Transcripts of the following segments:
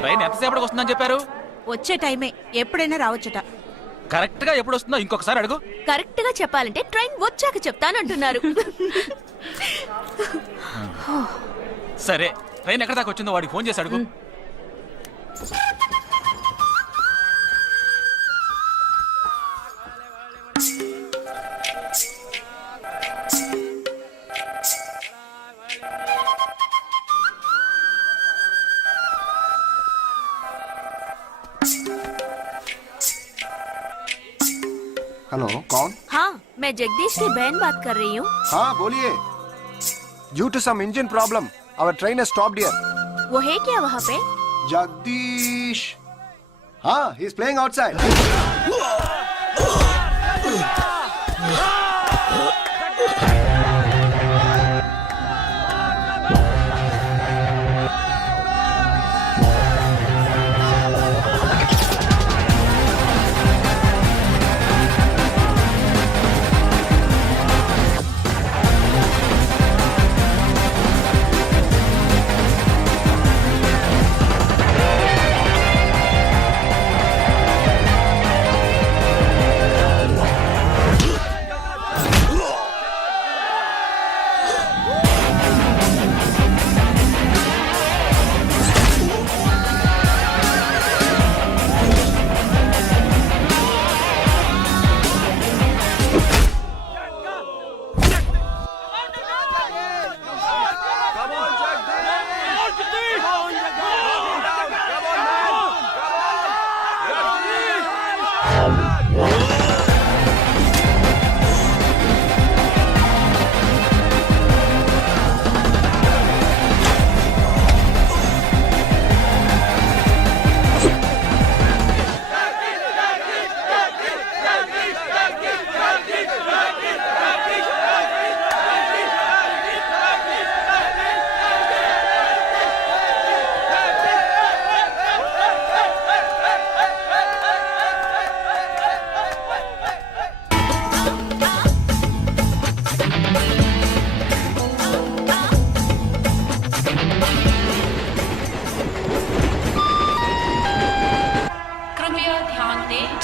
Train ఎంతసేపటికి వస్తుందని చెప్పారు? వచ్చే టైమే, ఎప్పుడైనా రావచ్చుట. కరెక్ట్ గా ఎప్పుడు వస్తుందో ఇంకొకసారి అడుగు. కరెక్ట్ గా చెప్పాలంటే ట్రైన్ వచ్చాక చెప్తానంటున్నారు. సరే, ట్రైన్ ఎక్కడ దాకా వచ్చిందో వాడికి ఫోన్ చేసి అడుగు. हेलो, कौन? हाँ, मैं जगदीश की बहन बात कर रही हूँ. हाँ बोलिए. Due to some engine problem, our train has stopped here. वो है क्या वहाँ पे? Jagdish. हाँ, he is playing outside.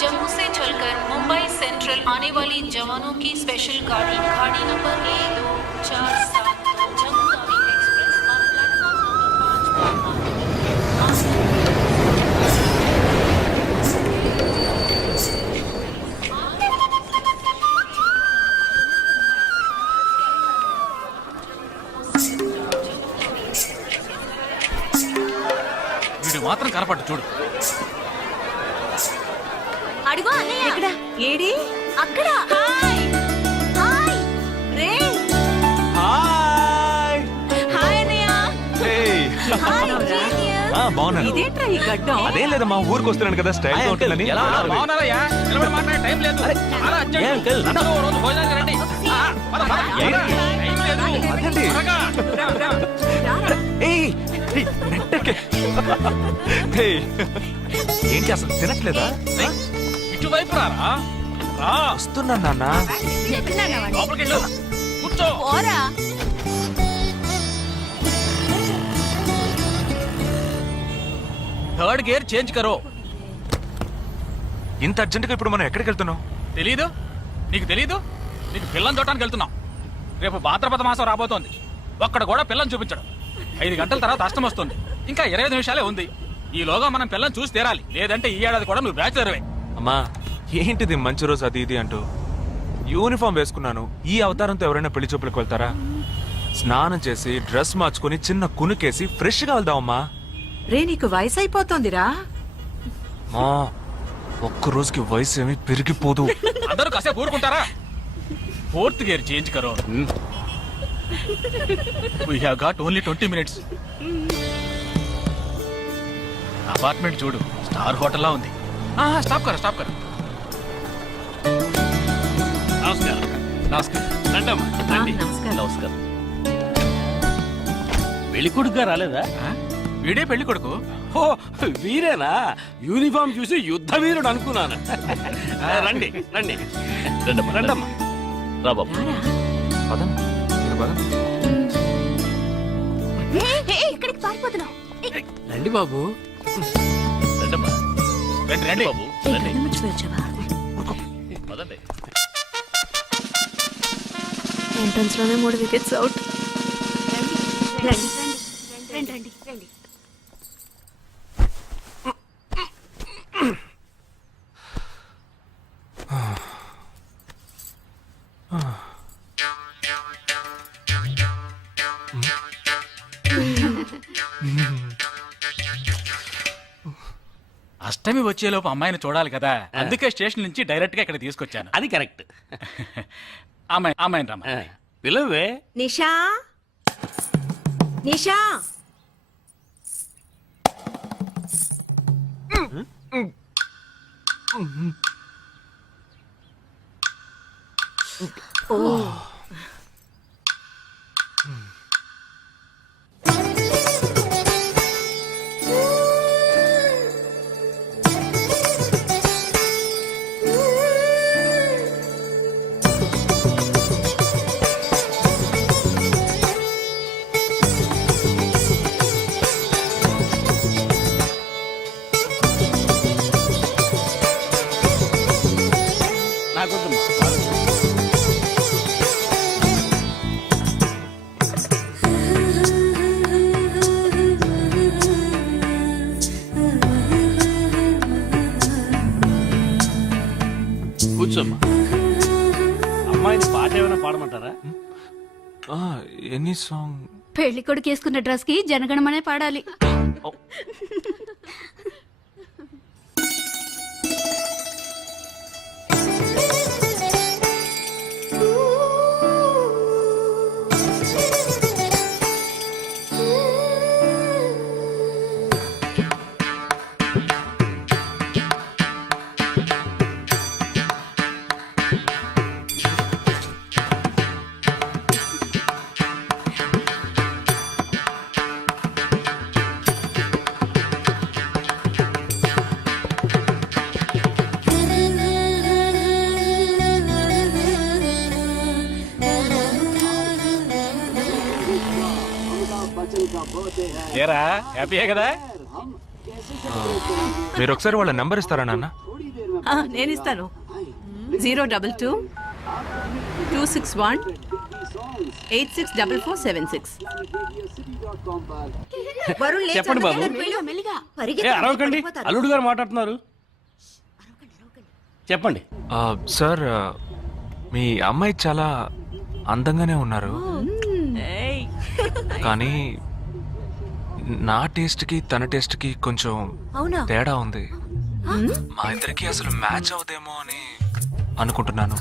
Jammu से चलकर मुंबई सेंट्रल आने वाली जवानों की स्पेशल गाड़ी गाड़ी नंबर 1247 जम्मू तावी एक्सप्रेस और प्लेटफॉर्म नंबर 5 వీడు మాత్రం కనపడ్డు చూడు. అడుగు అన్నయ్య. ఎక్కడ? ఏడి? అక్కడ. హాయ్ హాయ్ రే. హాయ్ హాయ్ అన్నయ్య. Hi genius. బాగున్నాను. ఇదేంట్రా ఈ గడ్డం? అదేం లేదమ్మా, ఊరికి వస్తున్నాను కదా, స్టైల్ గా ఉంటుందని. ఎలా బాగున్నారయ్యా? నిలబడి మాట్లాడే టైం లేదు. చాలా అర్జెంట్. అందరూ ఓ రోజు భోజనానికి రండి. పద, పద. టైం లేదు. అదేంటి? త్వరగా. ఏయ్, ఏయ్, నెట్టకే. ఏయ్, ఏంటి అసలు తినట్లేదా? ఏయ్, ఇటువైపు రారా. రా. వస్తున్నా నాన్న. లోపలికి వెళ్ళు. కూర్చో. పోరా. థర్డ్ గేర్ చేంజ్ కరో. ఇంత అర్జెంటుగా ఇప్పుడు మనం ఎక్కడికి వెళ్తున్నాం? తెలీదు? నీకు తెలీదు? నీకు పిల్లని చూడటానికి వెళ్తున్నాం. రేపు భాద్రపద మాసం రాబోతోంది. ఒక్కడ కూడా పిల్లని చూపించడం. 5 గంటల తర్వాత అష్టం వస్తుంది. ఇంకా 25 నిమిషాలే ఉంది. ఈలోగా మనం పిల్లని చూసి తీరాలి. లేదంటే ఈ ఏడాది కూడా నువ్వు బ్యాచులర్వే. అమ్మా, ఏంటిది మంచి రోజు అది ఇది అంటూ? యూనిఫామ్ వేసుకున్నాను. ఈ అవతారంతో ఎవరైనా పెళ్లి చూపులకు వెళ్తారా? స్నానం చేసి డ్రెస్ మార్చుకుని చిన్న కునుకేసి ఫ్రెష్ గా వెళ్దామమ్మా. రే, నీకు వయసు అయిపోతుందిరా. మా ఒక్క రోజుకి వయసు ఏమి పెరిగిపోదు. అందరూ కాసేపు ఊరుకుంటారా? ఫోర్త్ గేర్ చేంజ్ కరో. We have got only 20 minutes. Apartment చూడు, స్టార్ హోటల్ లా ఉంది. స్టాప్ కర, స్టాప్ కర. నమస్కారం. నమస్కారం. రండమ్మా, రండి. నమస్కారం. పెళ్లి కొడుకుగా రాలేదా? వీడే పెళ్లి కొడుకు. ఓ వీరేనా? యూనిఫామ్ చూసి యుద్ధ వీరుడు అనుకున్నాను. రండి రండి రండమ్మా రండమ్మా. రా బాబు. పదండి, మీరు పదండి. ఇక్కడికి పారిపోతున్నావు. రండి బాబు. రండమ్మా రండి రండి బాబు రండి పదండి ఎంట్రన్స్ లోనే 3 వికెట్స్ అవుట్. రండి రండి రండి రండి. అష్టమి వచ్చేలోపు అమ్మాయిని చూడాలి కదా, అందుకే స్టేషన్ నుంచి డైరెక్ట్ గా ఇక్కడ తీసుకొచ్చాను. అది కరెక్ట్. అమ్మాయిని రమ్మ. పిలవే. నిషా నిషా నాకొద్దమ్మా. కూర్చోమ్మా. అమ్మాయిని పాట ఏమైనా పాడమంటారా? Any song? పెళ్లి కొడుకు వేసుకున్న డ్రెస్ కి జనగణమనే పాడాలి. ఏరా హ్యాపీయే కదా? మీరు ఒకసారి వాళ్ళ నెంబర్ ఇస్తారా నాన్న? నేను ఇస్తాను. 022 261 864476. చెప్పండి బాబు. ఏ అరవకండి, అల్లుడు గారు మాట్లాడుతున్నారు. చెప్పండి. సార్, మీ అమ్మాయి చాలా అందంగానే ఉన్నారు, కానీ నా టేస్ట్కి తన టేస్ట్కి కొంచెం అవునా? తేడా ఉంది. మా ఇద్దరికి అసలు మ్యాచ్ అవుదేమో అని అనుకుంటున్నాను.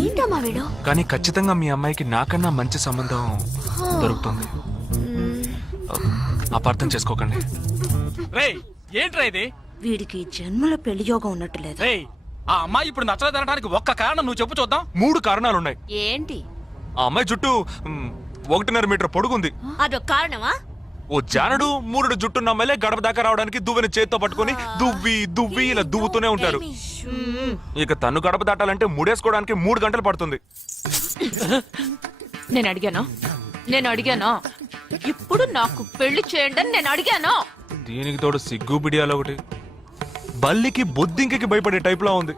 ఏంటమ్మా వీడు? కానీ ఖచ్చితంగా మీ అమ్మాయికి నాకన్నా మంచి సంబంధం దొరుకుతుంది. అపార్థం చేసుకోకండి. రేయ్ ఏంట్రా ఇది? వీడికి జన్మలో పెళ్లి యోగం ఉన్నట్టు లేదు. రేయ్ ఆ అమ్మాయి ఇప్పుడు నచ్చలేదనడానికి ఒక్క కారణం నువ్వు చెప్పు చూద్దాం. 3 కారణాలున్నాయి. ఏంటి? ఆ అమ్మాయి జుట్టు 1.5 మీటర్ పొడుగుంది. అదొక కారణమా? ఓ జానడు 3 జుట్టున్న అమ్మాయిలే గడప దాకా రావడానికి దువ్వెని చేత్తో పట్టుకొని దువ్వి దువ్వి ఇలా దువ్వుతూనే ఉంటారు. ఇక తను గడప దాటాలంటే ముడేసుకోవడానికి 3 గంటలు పడుతుంది. నేను అడిగాను ఇప్పుడు నాకు పెళ్లి చేయండి అని నేను అడిగాను. దీనికి తోడు సిగ్గు బిడియాలో ఒకటి. బల్లికి బొద్దింకకి భయపడే టైప్ లో ఉంది.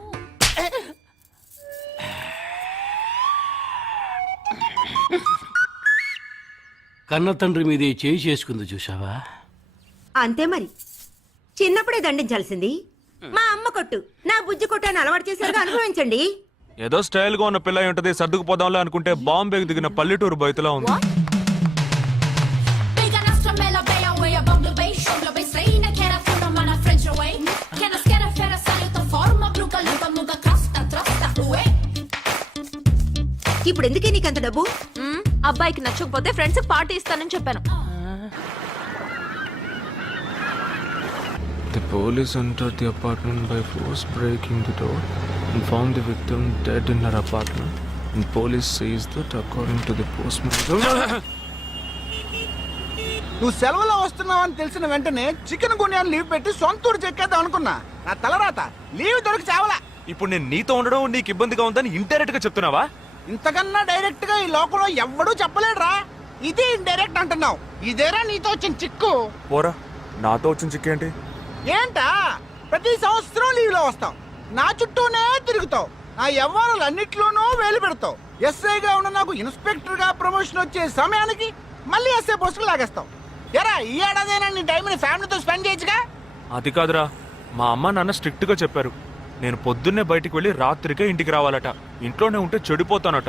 కన్న తండ్రి మీదే చేయి చేసుకుంది చూసావా? అంతే మరి, చిన్నప్పుడే దండించాల్సింది. మా అమ్మ కొట్టు, నా బుజ్జి కొట్టు అని అలవాటు చేశారుగా, అనుభవించండి. ఏదో స్టైల్ గా ఉన్న పిల్ల ఉంటది, సర్దుకుపోదాంలే అనుకుంటే బాంబేకి దిగిన పల్లెటూరు బయటలా ఉంది. ఇప్పుడు ఎందుకే నీకంత డబ్బు? అబ్బాయికి నచ్చకపోతే ఫ్రెండ్స్ పార్టీ ఇస్తానని చెప్పాను. The police entered the apartment by force, breaking the door and found the victim dead in her apartment. And police says that according to the postmortem. నువ్వు సెలవులో వస్తున్నావని తెలిసిన వెంటనే చికెన్ గున్యాన్ని లీవ్ పెట్టి సొంతూరు చెక్కేద్దాం అనుకున్నా. నా తలరాత లీవ్ దొరికి చావలా. ఇప్పుడు నేను నీతో ఉండడం నీకు ఇబ్బందిగా ఉందని ఇండైరెక్ట్ గా చెప్తున్నావా? ఇంతకన్నా డైరెక్ట్ గా ఈ లోకంలో ఎవ్వడూ చెప్పలేడురా. ఇది ఇండైరెక్ట్ అంటున్నావు. ఇదేరా నీతో వచ్చిన చిక్కు. పోరా, నాతో వచ్చిన చిక్కేంటి? ఏంటా ప్రతి సంవత్సరం లీవ్ లో వస్తావు, నా చుట్టూనే తిరుగుతావు, నా వ్యవహారాలు అన్నిట్లోనూ వేలు పెడతావు. ఎస్ఐగా ఉన్న నాకు ఇన్స్పెక్టర్ గా ప్రమోషన్ వచ్చే సమయానికి మళ్ళీ ఎస్ఐ పోస్టుకు లాగేస్తావు. ఎరా ఈ ఏడాదైనా నీ టైంని ఫ్యామిలీతో స్పెండ్ చేయొచ్చుగా. అది కాదురా, మా అమ్మ నాన్న స్ట్రిక్ట్ గా చెప్పారు. నేను పొద్దున్నే బయటికి వెళ్ళి రాత్రికే ఇంటికి రావాలట. ఇంట్లోనే ఉంటే చెడిపోతానట.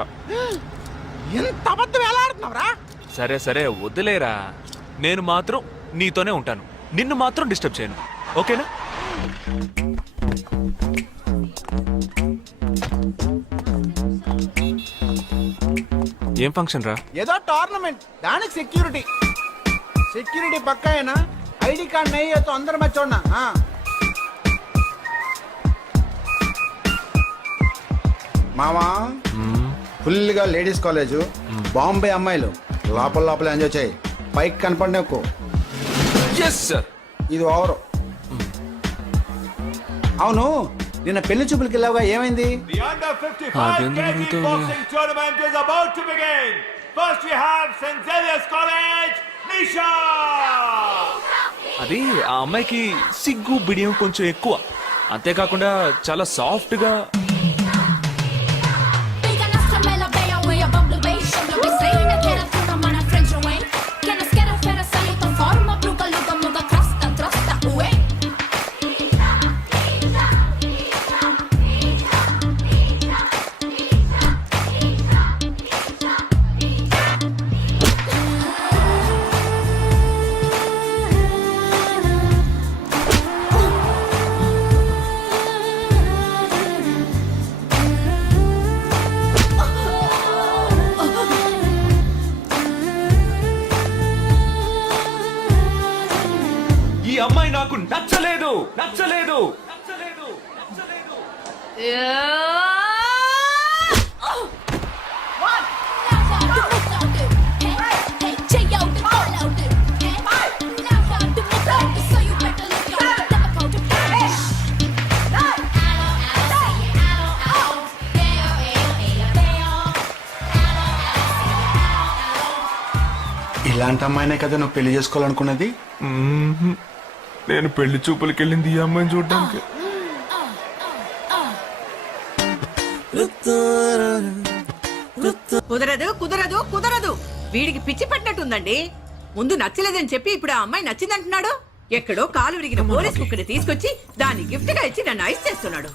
ఎంత అబద్ధం ఎలా ఆడుతున్నావురా? సరే సరే వదిలేరా, నేను మాత్రం నీతోనే ఉంటాను, నిన్ను మాత్రం డిస్టర్బ్ చేయను, ఓకేనా? ఏం ఫంక్షన్ రా? ఏదో టోర్నమెంట్, దానికి సెక్యూరిటీ. సెక్యూరిటీ పక్కా అయినా ఐడి కార్డ్ నయ్యేతో అందరం మర్చోన్నా. మామా ఫుల్ గా లేడీస్ కాలేజ్, బాంబే అమ్మాయిలు లోపల లోపల ఎంజాయ్ చేయి, పైకి కనపడి ఎక్కువ. Yes sir. ఇది ఓవరు. అవును, నిన్న పెళ్లి చూపులకి వెళ్ళావుగా, ఏమైంది? The under 55 kg boxing tournament is about to begin. First we have St. Xavier's College, Nisha. అది ఆ అమ్మాయికి సిగ్గు బిడియం కొంచెం ఎక్కువ, అంతేకాకుండా చాలా సాఫ్ట్ గా. ఈ అమ్మాయి నాకు నచ్చలేదు నచ్చలేదు నచ్చలేదు నచ్చలేదు. ఇలాంటి అమ్మాయినే కదా నువ్వు పెళ్లి చేసుకోవాలనుకున్నది? నేను పెళ్లి చూపులకి వెళ్ళింది ఈ అమ్మాయిని చూడడానికి. కుదరదు కుదరదు కుదరదు, వీడికి పిచ్చి పట్టినట్టుందండి. ముందు నచ్చలేదని చెప్పి ఇప్పుడు ఆ అమ్మాయి నచ్చిందంటున్నాడు. ఎక్కడో కాలు విరిగిన పోలీస్ కుక్కని తీసుకొచ్చి దాన్ని గిఫ్ట్ గా ఇచ్చి నన్ను ఐస్ చేస్తున్నాడు.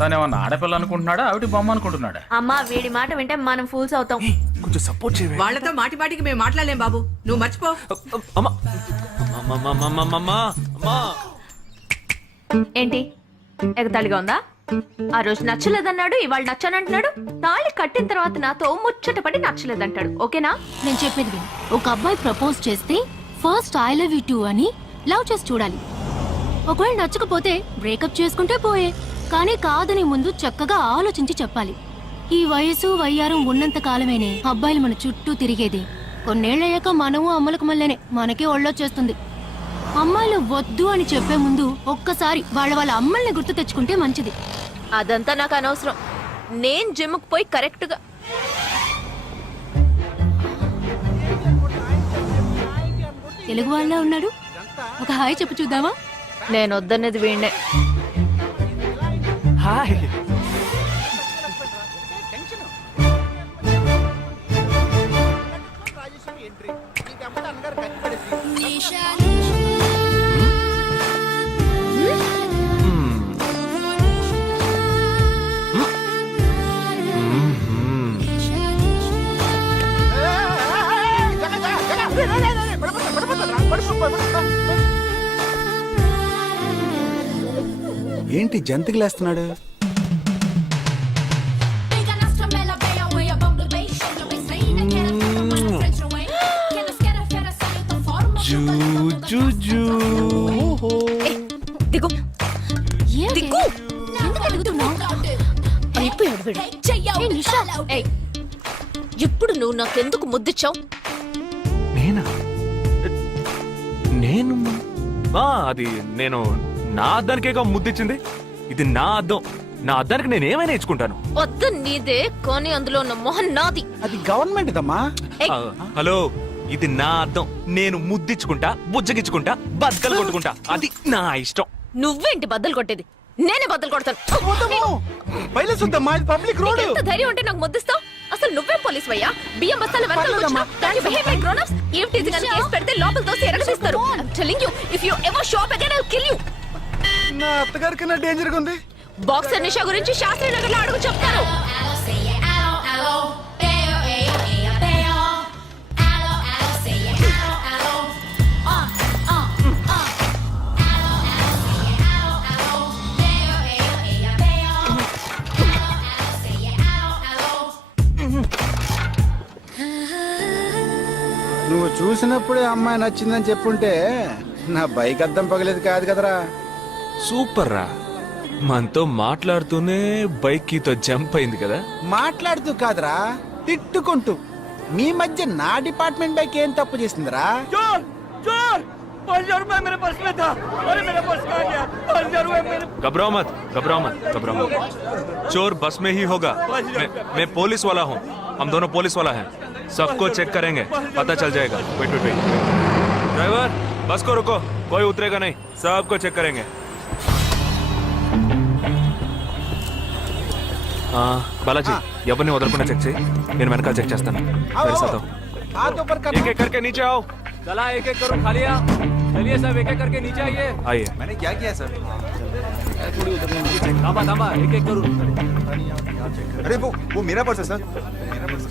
తనేమన్నా ఆడపిల్ల అనుకుంటున్నాడా, ఆవిడ బొమ్మ అనుకుంటున్నాడా? అమ్మా వీడి మాట వింటే మనం ఫూల్స్ అవుతాం. కొంచెం సపోర్ట్ చేయవే. వాళ్ళతో మాటి మాటికి మేము మాట్లాడలేం బాబు, నువ్వు మర్చిపో. అమ్మా అమ్మా. ఏంటి ఎగతాళిగా ఉందా? ఆ రోజు నచ్చలేదన్నాడు, ఇవాళ నచ్చానంటున్నాడు. తాళి కట్టిన తర్వాత నాతో ముచ్చటపడి నచ్చలేదంటాడు. ఓకేనా? నేను చెప్పేది విను. ఒక అబ్బాయి ప్రపోజ్ చేస్తే first I love you two అని లవ్ చేసి చూడాలి. ఒకవేళ నచ్చకపోతే బ్రేకప్ చేసుకుంటే పోయే, కానీ కాదని ముందు చక్కగా ఆలోచించి చెప్పాలి. ఈ వయసు వయ్యారం ఉన్నంత కాలమేనే అబ్బాయిలు మన చుట్టూ తిరిగేది. కొన్నేళ్లయ్యాక మనము అమ్మలకు మళ్ళీనే మనకే ఒళ్ళొచ్చేస్తుంది. అమ్మాయిలు వద్దు అని చెప్పే ముందు ఒక్కసారి వాళ్ళ అమ్మల్ని గుర్తు తెచ్చుకుంటే మంచిది. అదంతా నాకు అనవసరం. నేను జిమ్కి పోయి కరెక్ట్ గా తెలుగు వాళ్ళ ఉన్నాడు, ఒక హాయ్ చెప్పు చూద్దామా? నేను వద్దనేది వీణ్ణే. హాయ్. ఏంటి జంతికలేస్తున్నాడు? దిగు ఏంటి? దిగు. ఎందుకు అడుగుతున్నావ్? అయిపోయాడు వీడు. ఏ నిషా, ఏయ్, ఇప్పుడు నువ్వు నాకెందుకు ముద్దిచ్చావు? నేనా? నేను అది నేను నా అద్దానికేగా ముద్దిచ్చింది. ఇది నా అద్దం, నా అద్దానికి నేను ఏమైనా ఇచ్చుకుంటాను. వద్దు నీదే, కానీ అందులో ఉన్న మొహన్ నాది. అది గవర్నమెంట్ దమ్మా. ఏయ్, హలో, ఇది నా అర్థం. నేను ముద్దిచ్చుకుంటా, బుజ్జగిచ్చుకుంటా, బద్దలు కొట్టుకుంటా. అది నా ఇష్టం. నువ్వేంటి బద్దలు కొట్టేది? నేనే బద్దలు కొడతాను. పైలే చూద్దామా, ఇది పబ్లిక్ రోడ్. ఎంత ధైర్యం ఉంటే నాకు ముద్దిస్తావు? అసలు నువ్వే పోలీస్ వయ్యా? బియ్యం బస్తాల వెనకాల పర్లేదమ్మా. కూర్చున్నావు. దాన్ని behave like grown-ups. ఏం teasing అని కేసు పెడితే లోపల తోసి ఎరగదీస్తారు. I'm telling you, if you ever show up again, I'll kill you. నా అత్తగారి కన్నా డేంజర్ గా ఉంది. బాక్సర్ నిషా గురించి శాస్త్రి నగర్ లో అడుగు చెప్తారు. నువ్వు చూసినప్పుడే అమ్మాయి నచ్చిందని చెప్పుంటే నా బైక్ అద్దం పగలేదు కాదు కదరా. సూపర్ రా. మనతో మాట్లాడుతూనే బైక్ కీతో జంప్ అయింది కదా. మాట్లాడుతూ కాదురా, తిట్టుకుంటూ. మీ మధ్య నా డిపార్ట్మెంట్ బైక్ ఏం తప్పు చేసిందిరా? घबराओ मत, घबराओ मत, घबराओ मत. चोर बस में ही होगा. मैं पुलिस वाला हूँ. हम दोनों पुलिस वाला हैं. सबको चेक करेंगे, पता चल जाएगा. Wait wait wait. ड्राइवर, बस को रुको. कोई उतरेगा नहीं. सबको चेक करेंगे. बालाजी, ఎవరిని వదలకుండా చెక్ చేయి. నేను వెనకాల చెక్ చేస్తాను. मेरे साथ आओ. हाथ ऊपर कर. एक एक करके नीचे आओ. चला एक एक करो खाली. चलिए सब एक एक करके नीचे आइए. आइए. मैंने क्या किया सर? थामा थामा एक एक करो. अरे वो मेरा पर्स है सर.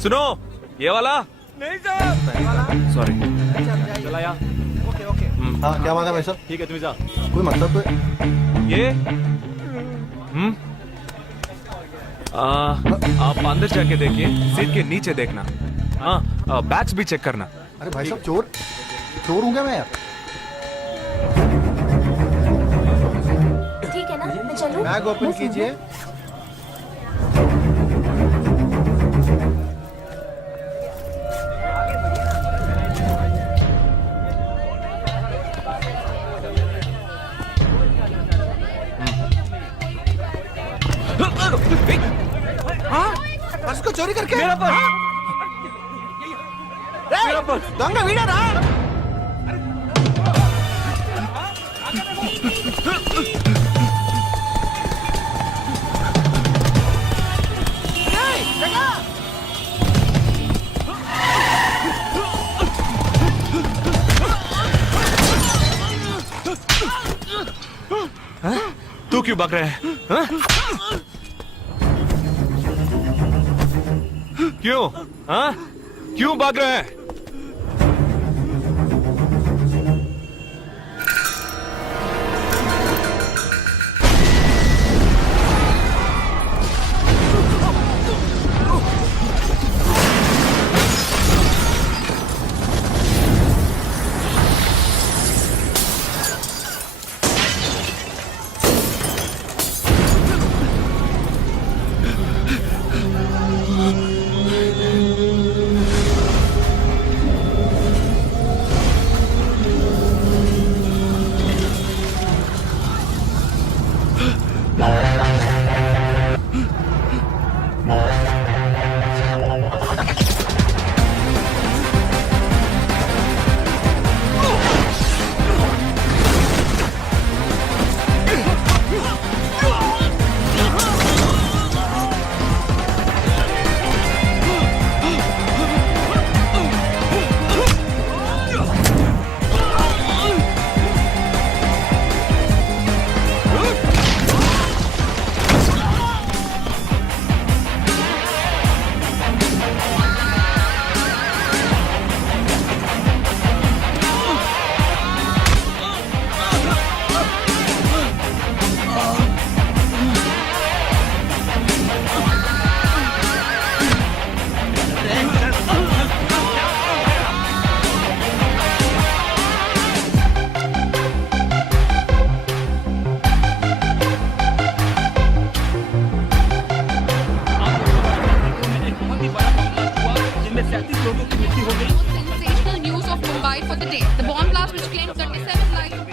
सुनो, ये वाला. नहीं सर. सॉरी. चला यार. Okay okay. हाँ क्या बात है भाई साहब? ठीक है तुम जा. कोई मतलब तो ये आप अंदर जाके देखिए. सीट के नीचे देखना. हाँ, बैग्स भी चेक करना. अरे भाई साहब चोर हूँ क्या मैं यार? ठीक है ना, मैं चलूं? बैग ओपन कीजिए. हाँ? पर्स को चोरी करके? मेरा पर्स. దొంగ వీడరా? तू क्यों भाग रहा है? हाँ? क्यों? हाँ? क्यों भाग रहा है?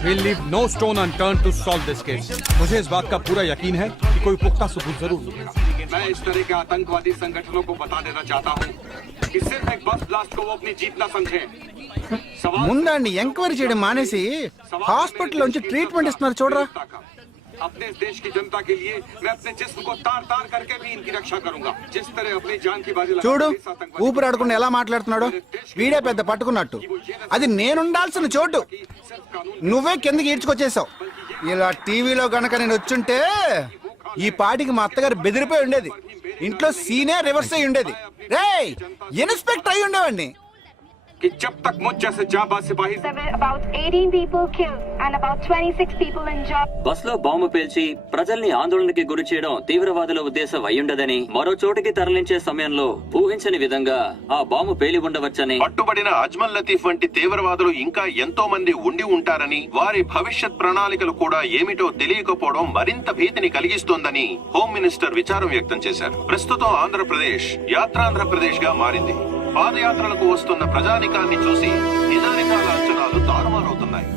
We'll leave no stone unturned to solve this case. मुझे इस बात का पूरा यकीन है कि कोई पुख्ता सबूत जरूर मिलेगा. इस तरह के आतंकवादी संगठनों को बता देना चाहता हूँ कि सिर्फ एक बस ब्लास्ट को वो अपनी जीत न समझे। ముందండి ఎంక్వైరీ చేయడం మానేసి హాస్పిటల్ నుంచి ట్రీట్మెంట్ ఇస్తున్నారు చూడరా. अपने इस देश की जनता के लिए मैं अपने जिस्म को तार तार करके भी इनकी रक्षा करूंगा। जिस तरह अपनी जान की बाजी చూడు लगाकर इस आतंकवादी ఊపిరాడకుండా ఎలా మాట్లాడుతున్నాడో. వీడే పెద్ద పట్టుకున్నట్టు. అది నేనుండాల్సిన చోటు నువ్వే కిందకి ఈడ్చుకొచ్చేసావు. ఇలా టీవీలో గనక నేను వచ్చుంటే ఈ పాటికి మా అత్తగారు బెదిరిపోయి ఉండేది. ఇంట్లో సీనే రివర్స్ అయి ఉండేది. రేయ్ ఇన్స్పెక్టర్ అయి ఉండేవాడిని. कि जब तक मुझ जैसे जाबाज सिपाही about 18 people killed and about 26 people injured. Bus లో బాంబు పేల్చి ప్రజల్ని ఆందోళనకి గురి చేయడం తీవ్రవాదుల ఉద్దేశం అయ్యుండదని, మరో చోటికి తరలించే సమయంలో ఊహించని విధంగా ఆ బాంబు పేలి ఉండవచ్చని, పట్టుబడిన అజ్మల్ లతీఫ్ వంటి తీవ్రవాదులు ఇంకా ఎంతో మంది ఉండి ఉంటారని, వారి భవిష్యత్ ప్రణాళికలు కూడా ఏమిటో తెలియకపోవడం మరింత భీతిని కలిగిస్తోందని హోమ్ మినిస్టర్ విచారం వ్యక్తం చేశారు. ప్రస్తుతం ఆంధ్రప్రదేశ్ యాత్రాంధ్రప్రదేశ్ గా మారింది. పాదయాత్రలకు వస్తున్న ప్రజానికాన్ని చూసి నిజానికాల అంచనాలు తారుమారవుతున్నాయి.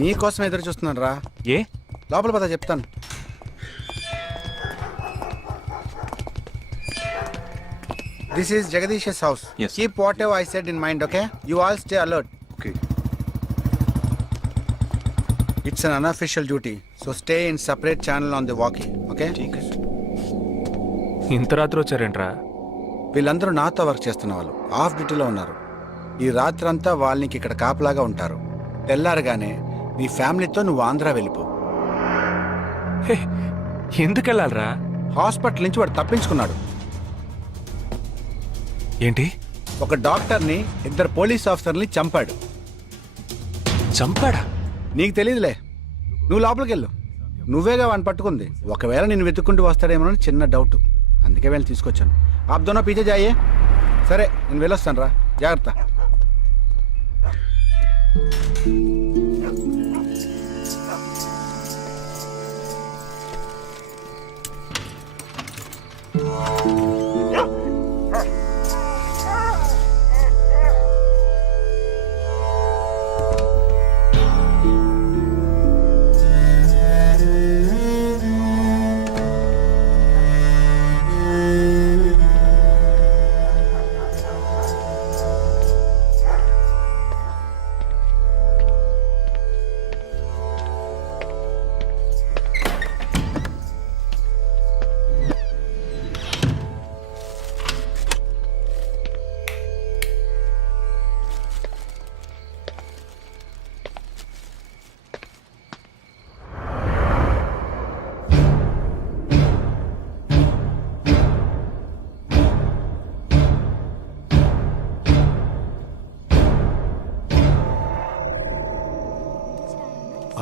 నీకోసం ఎదురు చూస్తున్నాను రా. ఏ లోపల పద చెప్తాను. This is Jagadish's house. Yes. Keep whatever I said in mind, okay? You all stay alert. Okay. It's an unofficial duty, so stay in separate channel on the walkie, okay? ఇంత రాత్రి వచ్చారేంట్రా? వీళ్ళందరూ నాతో వర్క్ చేస్తున్న వాళ్ళు of డ్యూటీలో ఉన్నారు. ఈ రాత్రంతా వాళ్ళకి ఇక్కడ కాపలాగా ఉంటారు. తెల్లారగానే నీ ఫ్యామిలీతో నువ్వు ఆంధ్ర వెళ్ళిపో. ఎందుకు వెళ్ళాలరా? హాస్పిటల్ నుంచి వాడు తప్పించుకున్నాడు. ఏంటి? ఒక డాక్టర్ని, 2 పోలీస్ ఆఫీసర్ని చంపాడు. చంపాడా? నీకు తెలియదులే, నువ్వు లోపలికి వెళ్ళు. నువ్వేగా వాడిని పట్టుకుంది. ఒకవేళ నేను వెతుక్కుంటూ వస్తాడేమో చిన్న డౌట్, అందుకే వెళ్ళి తీసుకొచ్చాను. ఆప్ దోనో పీछे जाइए. సరే నేను వెళ్ళొస్తాను రా, జాగ్రత్త.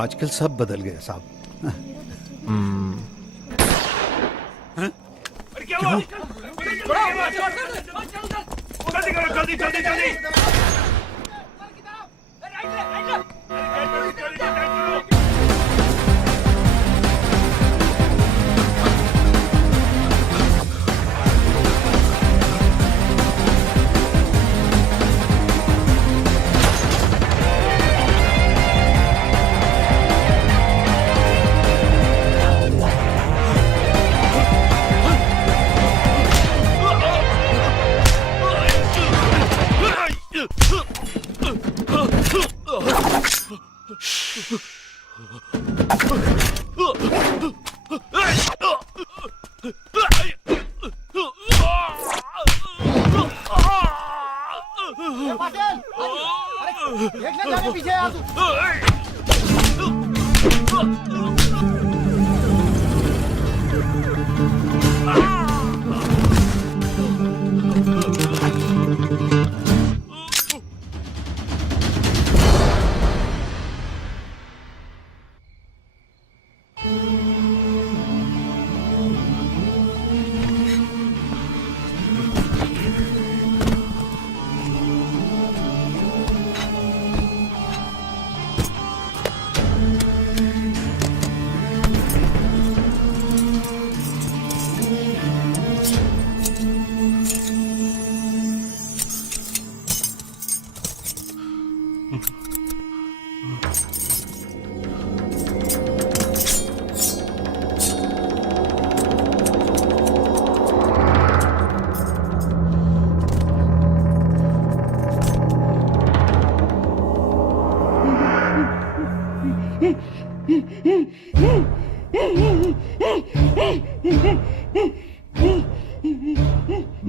आजकल सब बदल गया साहब। जल्दी जल्दी जल्दी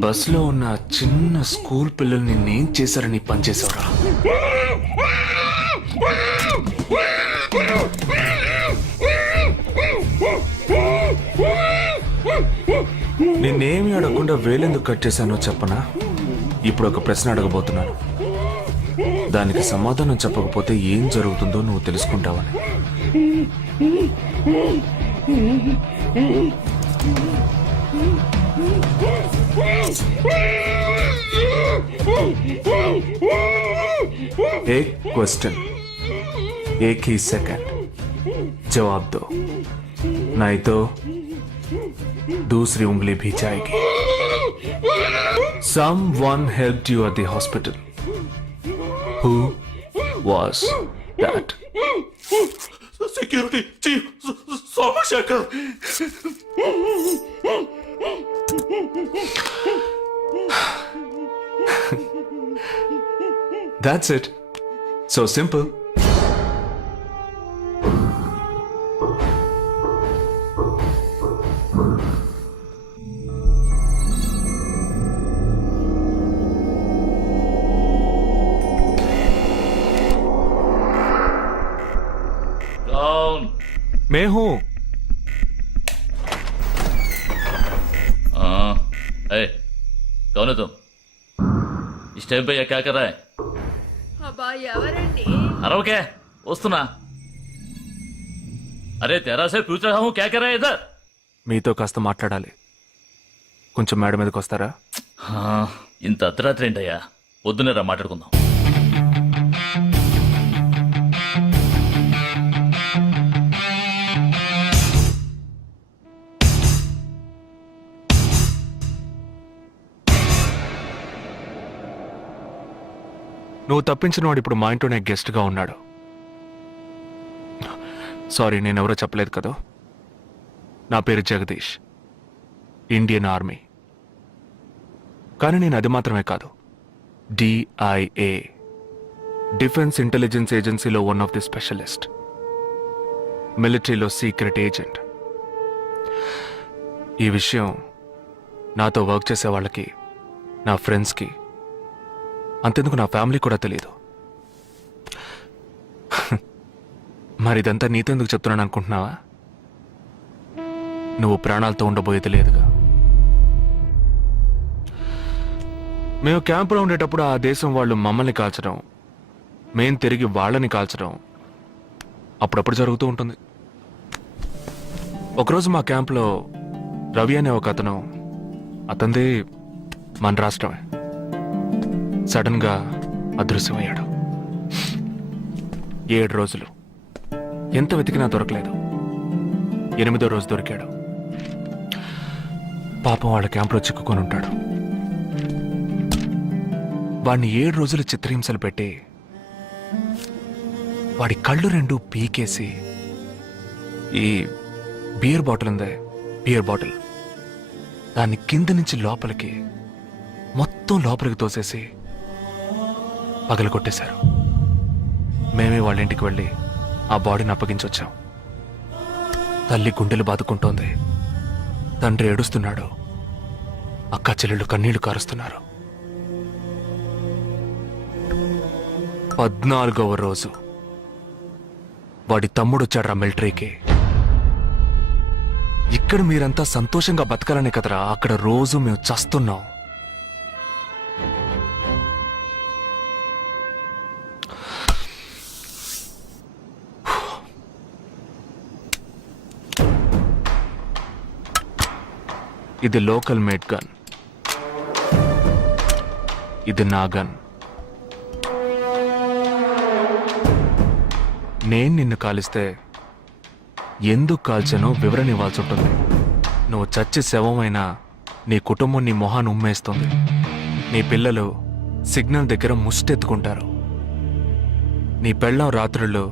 బస్ లో ఉన్న చిన్న స్కూల్ పిల్లల్ని నేను చేశారని పనిచేసావురా. నిన్నేమి అడగకుండా వేలెందుకు కట్ చేశానో చెప్పనా? ఇప్పుడు ఒక ప్రశ్న అడగబోతున్నాను. దానికి సమాధానం చెప్పకపోతే ఏం జరుగుతుందో నువ్వు తెలుసుకుంటావని. एक क्वेश्चन, एक ही सेकंड, जवाब दो, नहीं तो दूसरी उंगली भी जाएगी. Someone helped you at the hospital. Who was that? Security chief Somashekar. That's it. So simple. Down. मैं हूं. Hey, कौन है तुम? इस टाइम पे ये क्या कर रहा है? అబ్బా ఎవరండి? अरे क्या? वस्तुना. अरे तेरा से पूछ रहा हूँ क्या कर रहा है इधर? మీతో కాస్త మాట్లాడాలి. కొంచెం మేడ మీదకి వస్తారా? ఇంత అర్ధరాత్రి ఏంటయ్యా? పొద్దున్నే రా మాట్లాడుకుందాం. నువ్వు తప్పించిన వాడు ఇప్పుడు మా ఇంట్లోనే గెస్ట్గా ఉన్నాడు. సారీ, నేనెవరో చెప్పలేదు కదా. నా పేరు జగదీష్, ఇండియన్ ఆర్మీ. కానీ నేను అది మాత్రమే కాదు, DIA, డిఫెన్స్ ఇంటెలిజెన్స్ ఏజెన్సీలో వన్ ఆఫ్ ది స్పెషలిస్ట్, మిలిటరీలో సీక్రెట్ ఏజెంట్. ఈ విషయం నాతో వర్క్ చేసే వాళ్ళకి, నా ఫ్రెండ్స్కి, అంతెందుకు నా ఫ్యామిలీ కూడా తెలియదు. మరి ఇదంతా నీతెందుకు చెప్తున్నాను అనుకుంటున్నావా? నువ్వు ప్రాణాలతో ఉండబోయేది లేదుగా. మేము క్యాంపులో ఉండేటప్పుడు ఆ దేశం వాళ్ళు మమ్మల్ని కాల్చడం, మేం తిరిగి వాళ్ళని కాల్చడం అప్పుడప్పుడు జరుగుతూ ఉంటుంది. ఒకరోజు మా క్యాంప్లో రవి అనే ఒక అతను, అతనిది మన రాష్ట్రమే, సడన్ గా అదృశ్యమయ్యాడు. 7 రోజులు ఎంత వెతికినా దొరకలేదు. 8వ రోజు దొరికాడు. పాపం వాళ్ళ క్యాంపులో చిక్కుకొని ఉంటాడు. వాడిని 7 రోజులు చిత్రహింసలు పెట్టి వాడి కళ్ళు 2 పీకేసి ఈ బియర్ బాటిల్ ఉందే, బియర్ బాటిల్, దాన్ని కింద నుంచి లోపలికి మొత్తం లోపలికి తోసేసి పగల కొట్టేశారు. మేమే వాళ్ళ ఇంటికి వెళ్ళి ఆ బాడీని అప్పగించొచ్చాం. తల్లి గుండెలు బాదుకుంటోంది, తండ్రి ఏడుస్తున్నాడు, అక్క చెల్లెళ్ళు కన్నీళ్లు కారుస్తున్నారు. 14వ రోజు వాడి తమ్ముడు వచ్చాడ్రా మిలిటరీకి. ఇక్కడ మీరంతా సంతోషంగా బతకాలనే కదరా అక్కడ రోజు మేము చస్తున్నాం. ఇది లోకల్ మేడ్ గన్, ఇది నా గన్. నేను నిన్ను కాలిస్తే ఎందుకు కాల్చానో వివరణ ఇవ్వాల్సి ఉంటుంది. నువ్వు చచ్చి శవమైనా నీ కుటుంబం నీ మొహాన్ని ఉమ్మేస్తుంది. నీ పిల్లలు సిగ్నల్ దగ్గర ముష్టెత్తుకుంటారు. నీ పెళ్ళం రాత్రుళ్ళు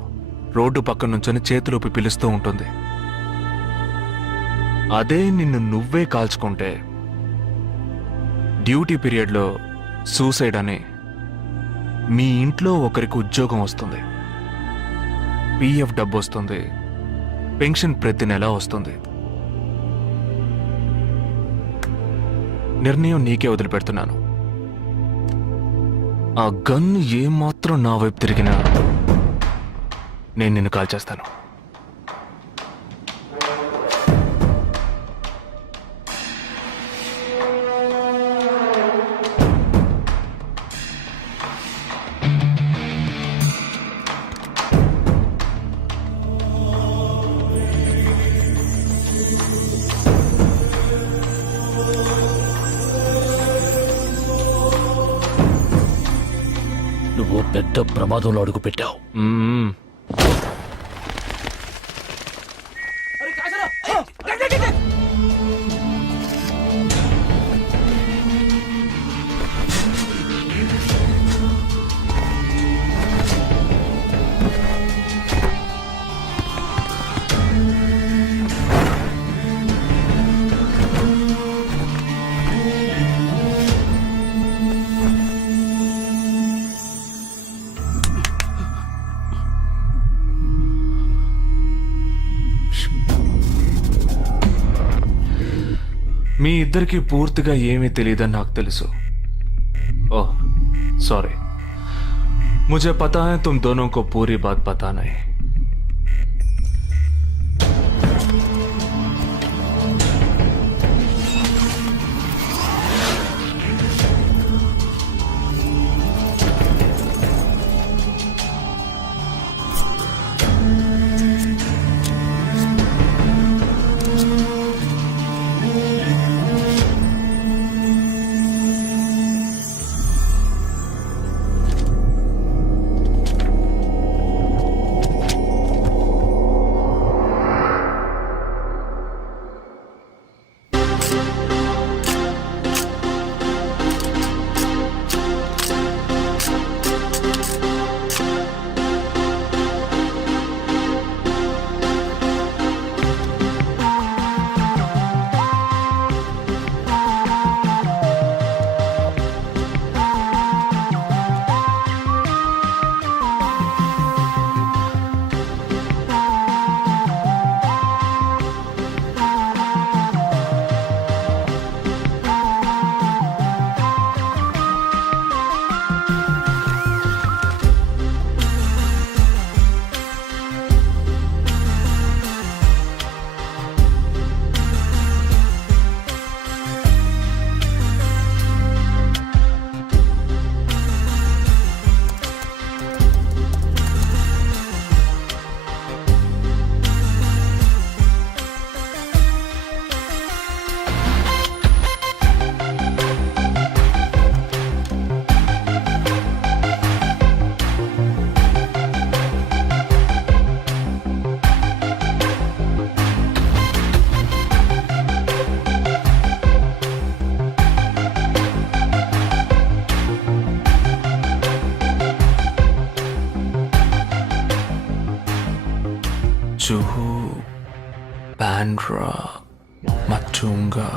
రోడ్డు పక్కన నుంచొని చేతులూపి పిలుస్తూ ఉంటుంది. అదే నిన్ను నువ్వే కాల్చుకుంటే డ్యూటీ పీరియడ్లో సూసైడ్ అని మీ ఇంట్లో ఒకరికి ఉద్యోగం వస్తుంది, PF డబ్బు వస్తుంది, పెన్షన్ ప్రతి నెల వస్తుంది. నిర్ణయం నీకే వదిలిపెడుతున్నాను. ఆ గన్ ఏమాత్రం నా వైపు తిరిగినా నేను నిన్ను కాల్ చేస్తాను. నువ్వు పెద్ద ప్రమాదంలో అడుగు పెట్టావు. మీ ఇద్దరికి పూర్తిగా ఏమీ తెలియదని నాకు తెలుసు. ఓహ్ सॉरी, मुझे पता है तुम दोनों को पूरी बात पता नहीं. जुहू, बांद्रा, मटुंगा,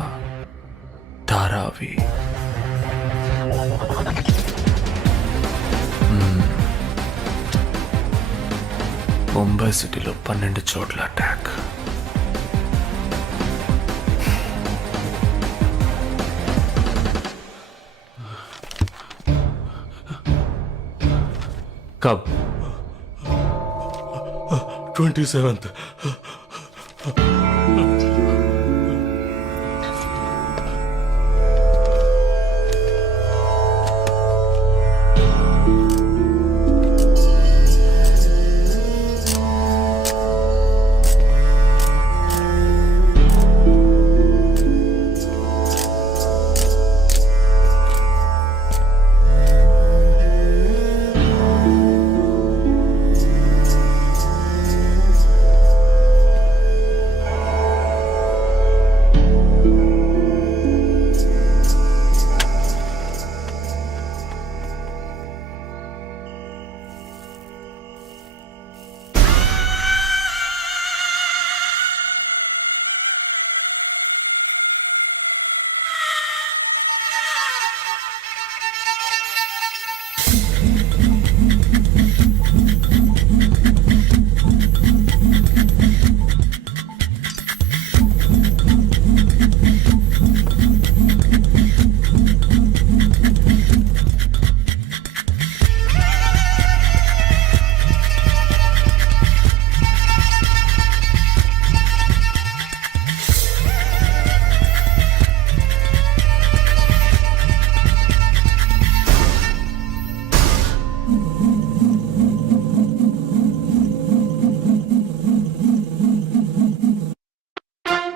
धारावी. ముంబై సిటీలో 12 చోట్ల అటాక్. కబ్ 27th.